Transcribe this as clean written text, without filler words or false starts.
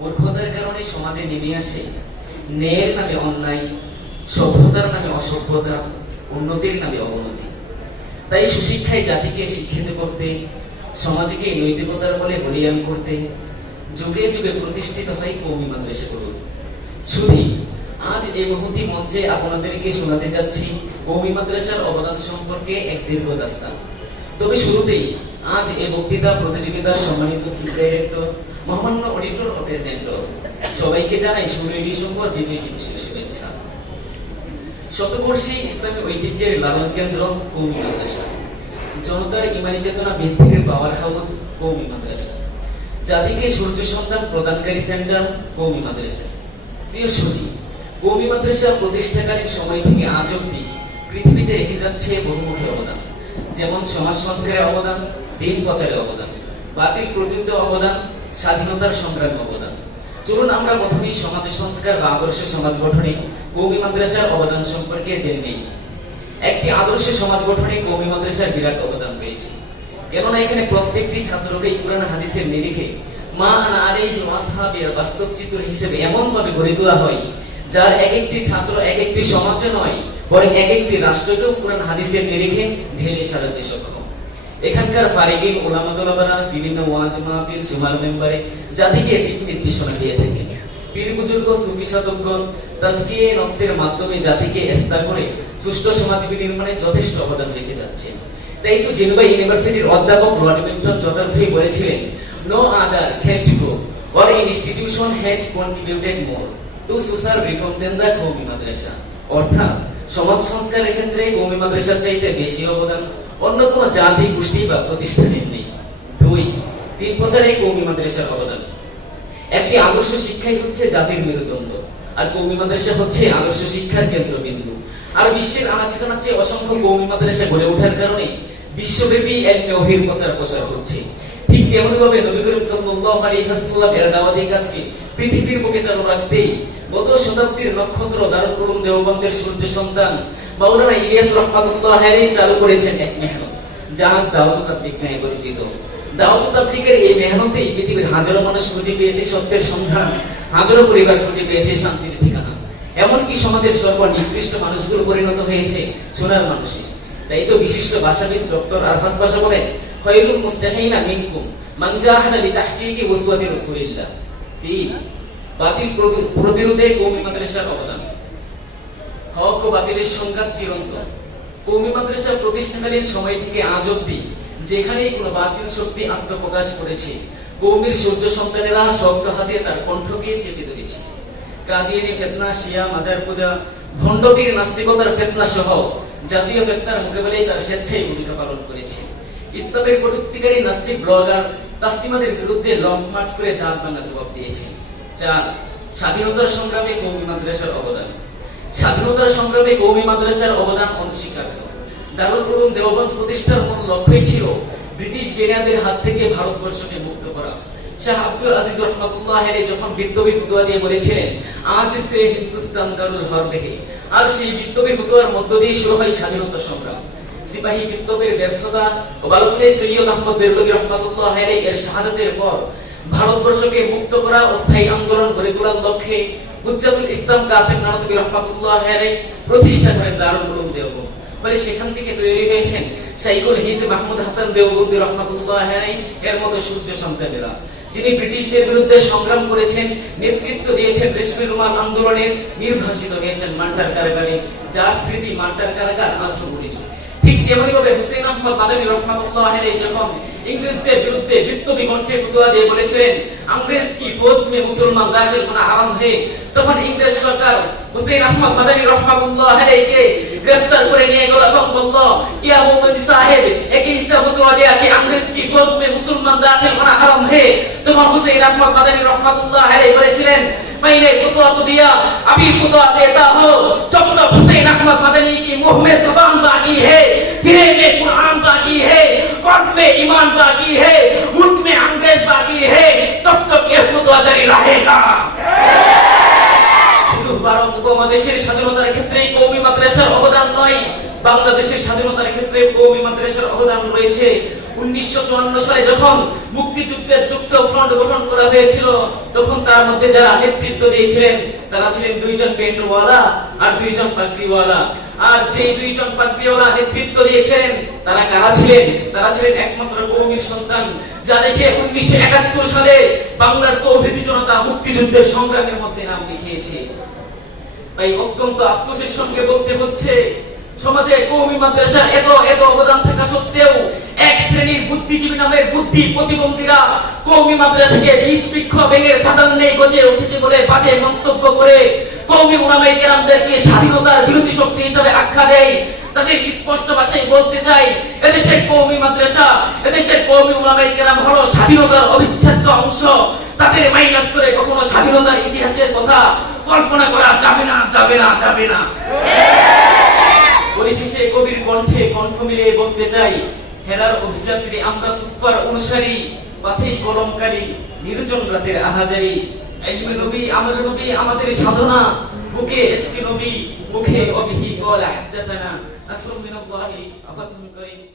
মূর্খতার কারণে সমাজে নেমে আসে ন্যায়ের নামে অন্যায়, সভ্যতার নামে অসভ্যতা, উন্নতির নামে অবনতি। তাই সুশিক্ষায় জাতিকে শিক্ষিত করতে, সমাজকে নৈতিকতার বলে বলীয়ান করতে যুগে যুগে প্রতিষ্ঠিত হয় কওমি মাদ্রাসাগুলো। শুধু আজ এই মুহূর্তে মঞ্চে আপনাদেরকে শোনাতে যাচ্ছি কওমি মাদ্রাসার অবদান সম্পর্কে এক দীর্ঘ দাস্তান। তবে শুরুতেই আজ এই বক্তৃতা প্রতিযোগিতার সম্মানিত চিফ ডাইরেক্টর, মহামান্য অডিটর ও প্রেজেন্টর সবাইকে জানাই 16 ডিসেম্বর বিজয় দিবসের শুভেচ্ছা। শতবর্ষী ইসলামী ঐতিহ্যের লালন কেন্দ্র কওমি মাদ্রাসা, জনতার ইমানি চেতনা বৃদ্ধির পাওয়ার হাউস কওমি মাদ্রাসা, জাতিকে সূর্য সন্তান প্রদানকারী সেন্টার কওমি মাদ্রাসা। প্রিয় সুধী, কওমি মাদ্রাসা প্রতিষ্ঠাকালীন সময় থেকে আজ অবধি পৃথিবীতে রেখে যাচ্ছে বহুমুখী অবদান, যেমন সমাজ সংস্কারের অবদান, দিন প্রচারের অবদান, বাতিল প্রতিরোধে অবদান, স্বাধীনতার সংগ্রামে অবদান। চলুন আমরা প্রথমেই সমাজ সংস্কার বা আদর্শ সমাজ গঠনে কওমি মাদ্রাসার অবদান সম্পর্কে জেনে নিই। একটি আদর্শ সমাজ গঠনে কওমি মাদ্রাসার বিরাট অবদান রয়েছে, কেননা এখানে প্রত্যেকটি ছাত্রকে কোরআন হাদিসের নিরিখে মা আনা আলাইহি ওয়া আসহাবির বাস্তব চিত্র হিসেবে এমন ভাবে গড়ে তোলা হয়, যার এক একটি ছাত্র এক একটি সমাজে নয়, বরং এক একটি রাষ্ট্রকেও কোরআন হাদিসের নিরিখে ঢেলে সাজাতে সক্ষম। এখানকার ফারিগিন উলামা তোলাবারা বিভিন্ন ওয়াজ মাহফিল জুমার মেম্বারে জাতিকে দিক নির্দেশনা দিয়ে থাকেন। পীর বুজুর্গ সুফি সাধকগণ তাজকিয়ে নফসের মাধ্যমে জাতিকে ইসলাম করে সুষ্ঠু সমাজ বিনির্মাণে যথেষ্ট অবদান রেখে যাচ্ছে। তাই তো জেনেভা ইউনিভার্সিটির অধ্যাপক লর্ড মিল্টন যথার্থই বলেছিলেন, no other caste group or institution has contributed more to social reform than the কওমি মাদ্রাসা। অর্থাৎ সমাজ সংস্কারের ক্ষেত্রে কওমি মাদ্রাসার চাইতে বেশি অবদান অন্য কোনো জাতি, গোষ্ঠী বা প্রতিষ্ঠানের নেই। 2. দিন প্রচারে কওমি মাদ্রাসার অবদান। একটি আদর্শ শিক্ষাই হচ্ছে জাতির মেরুদণ্ড, আর কওমি মাদ্রাসা হচ্ছে আদর্শ শিক্ষার কেন্দ্রবিন্দু। আর বিশ্বের আনাচে কানাচে অসংখ্য কওমি মাদ্রাসা গড়ে ওঠার কারণে বিশ্বব্যাপী ইলমে ওহীর প্রচার হচ্ছে। ঠিক তেমনি ভাবে নবী করিম সাল্লাল্লাহু আলাইহি ওয়াসাল্লাম এর দাওয়াতি কাজকে পৃথিবীর বুকে চালু রাখতে গত শতাব্দীর নক্ষত্র দারুল উলুম দেওবন্দের সূর্য সন্তান মাওলানা ইলিয়াস রাহমাতুল্লাহ আলাইহি চালু করেছেন এক মেহনত, জাহাজ দাওয়াত তাবলীগ নামে পরিচিত। দাওয়াত তাবলীগের এই মেহনতেই পৃথিবীর হাজারো মানুষ খুঁজে পেয়েছে সত্যের সন্ধান, হাজারো পরিবার খুঁজে পেয়েছে শান্তির ঠিকানা। এমনকি সমাজের সর্বনিকৃষ্ট মানুষগুলো পরিণত হয়েছে সোনার মানুষে। তাই তো বিশিষ্ট ভাষাবিদ ডক্টর আরফাত পাশা বলেন, খায়রুল মুস্তাহিনা মিনকুম মান জাহাদা লিতাহকিকি উসওয়াতি রাসূলিল্লাহ। 3. বাতিল প্রতিরোধে কওমি মাদ্রাসার অবদান। হক ও বাতিলের সংঘাত চিরন্তন। কওমি মাদ্রাসা প্রতিষ্ঠাকালীন সময় থেকে আজ অবধি যেখানেই কোনো বাতিল শক্তি আত্মপ্রকাশ করেছে, কওমির সূর্য সন্তানেরা শক্ত হাতে তার কণ্ঠকে চেপে ধরেছে। কাদিয়ানি ফিতনা, শিয়া মাজার পূজা, ভণ্ডপীর নাস্তিকতার ফিতনা সহ জাতীয় ফিতনার মোকাবিলায় তার স্বেচ্ছায় ভূমিকা পালন করেছে। ইসলামের কটূক্তিকারী নাস্তিক ব্লগার তাসলিমাদের বিরুদ্ধে লং মার্চ করে দাঁত ভাঙা জবাব দিয়েছে। 4. স্বাধীনতার সংগ্রামে কওমি মাদ্রাসার অবদান। স্বাধীনতার সংগ্রামে কওমি মাদ্রাসার অবদান অনস্বীকার্য। দারুল উলুম দেওবন্দ প্রতিষ্ঠার মূল লক্ষ্যই ছিল ব্রিটিশ বেনিয়াদের হাত থেকে ভারতবর্ষকে মুক্ত করা। শাহ আব্দুল আজিজ রাহমাতুল্লাহ আলাইহি যখন বিপ্লবী ফতোয়া দিয়ে বলেছিলেন, আজ সে হিন্দুস্তান দারুল হরব হে, আর সেই বিপ্লবী ফতোয়ার মধ্য দিয়ে শুরু হয় স্বাধীনতা সংগ্রাম। সিপাহী বিপ্লবের ব্যর্থতা ও বালুকুলে সৈয়দ আহমদ বেরলভী রাহমাতুল্লাহ আলাইহি এর শাহাদাতের পর ভারতবর্ষকে মুক্ত করা ও স্থায়ী আন্দোলন গড়ে তোলার লক্ষ্যে হুজ্জাতুল ইসলাম কাসেম নানতুবী রাহমাতুল্লাহ আলাইহি প্রতিষ্ঠা করেন দারুল উলুম দেওবন্দ। ফলে সেখান থেকে তৈরি হয়েছেন শাইখুল হিন্দ মাহমুদ হাসান দেওবন্দি রাহমাতুল্লাহ আলাইহি এর মতো সূর্য সন্তানেরা, যিনি ব্রিটিশদের বিরুদ্ধে সংগ্রাম করেছেন, নেতৃত্ব দিয়েছেন রেশমি রুমাল আন্দোলনের, নির্বাসিত হয়েছেন মান্টার কারাগারে, যার স্মৃতি মান্টার কারাগার আজও ভুলিনি। ঠিক তেমনি ভাবে হুসেইন আহমদ মাদানী রাহমাতুল্লাহ আলাইহি যখন ইংরেজদের বিরুদ্ধে বিপ্লবী কণ্ঠে ফতোয়া দিয়ে বলেছিলেন, अंग्रेज की फौज में मुसलमान दाखिल होना हराम है, তখন ইংরেজ সরকার হুসেইন আহমদ মাদানী রাহমাতুল্লাহ আলাইহি গ্রেফতার করে নিয়ে গেল এবং বলল, কিয়া মোহাম্মদ সাহেব একই ইসা ফতোয়া দেয়া कि अंग्रेज की फौज में मुसलमान दाखिल होना हराम है। তখন হুসেইন আহমদ মাদানী রাহমাতুল্লাহ আলাইহি বলেছিলেন, मैंने फतवा तो दिया, अभी फतवा देता हो, जब तक हुसैन अहमद मदनी की मुंह में ज़बान बाकी है, सिरे में कुरान बाकी है, कल्ब में ईमान बाकी है, मुल्क में अंग्रेज बाकी है, तब तक ये फतवा जारी रहेगा। শুধু ভারত উপমহাদেশের স্বাধীনতার ক্ষেত্রে কওমি মাদ্রাসার অবদান নয়, বাংলাদেশের স্বাধীনতার ক্ষেত্রে কওমি মাদ্রাসার অবদান রয়েছে। 1954 সালে যখন মুক্তিযুদ্ধের যুক্ত ফ্রন্ট গঠন করা হয়েছিল, তখন তার মধ্যে যারা নেতৃত্ব দিয়েছিলেন তারা ছিলেন দুইজন পেন্টওয়ালা আর দুইজন পাগড়িওয়ালা। আর যে দুইজন পাগড়িওয়ালা নেতৃত্ব দিয়েছিলেন তারা কারা ছিলেন? তারা ছিলেন একমাত্র কওমির সন্তান, যাদেরকে 1971 সালে বাংলার তৌহিদি জনতা মুক্তিযুদ্ধের সংগ্রামের মধ্যে নাম লিখিয়েছে। তাই অত্যন্ত আফসোসের সঙ্গে বলতে হচ্ছে, সমাজে কওমি মাদ্রাসার এত এত অবদান থাকা সত্ত্বেও এক শ্রেণীর বুদ্ধিজীবী নামের বুদ্ধি প্রতিবন্ধীরা কওমি মাদ্রাসাকে বিষ-বৃক্ষ ভেঙে ছাতার নেই গজে উঠেছে বলে বাজে মন্তব্য করে কওমি উলামায়ে কেরামদেরকে স্বাধীনতার বিরোধী শক্তি হিসেবে আখ্যা দেয়। তাদের স্পষ্ট ভাষায় বলতে চাই, এদেশের কওমি মাদ্রাসা, এদেশের কওমি উলামায়ে কেরাম হলো স্বাধীনতার অবিচ্ছেদ্য অংশ। তাদের মাইনাস করে কখনো স্বাধীনতার ইতিহাসের কথা কল্পনা করা যাবে না, যাবে না, যাবে না। পরিশেষে কবির কণ্ঠে কণ্ঠ মিলিয়ে বলতে চাই, হেরার অভিযাত্রী আমরা সুফার অনুসারী, পথেই কলমকারী, নির্জন রাতের আহাজারি। ইলমে নবী আমলে নবী আমাদের সাধনা, বুকে ইশকে নবী, মুখে অবিহি ক্বালা হাদাসানা। নাসরুম মিনাল্লাহি ওয়া ফাতহুন করিম।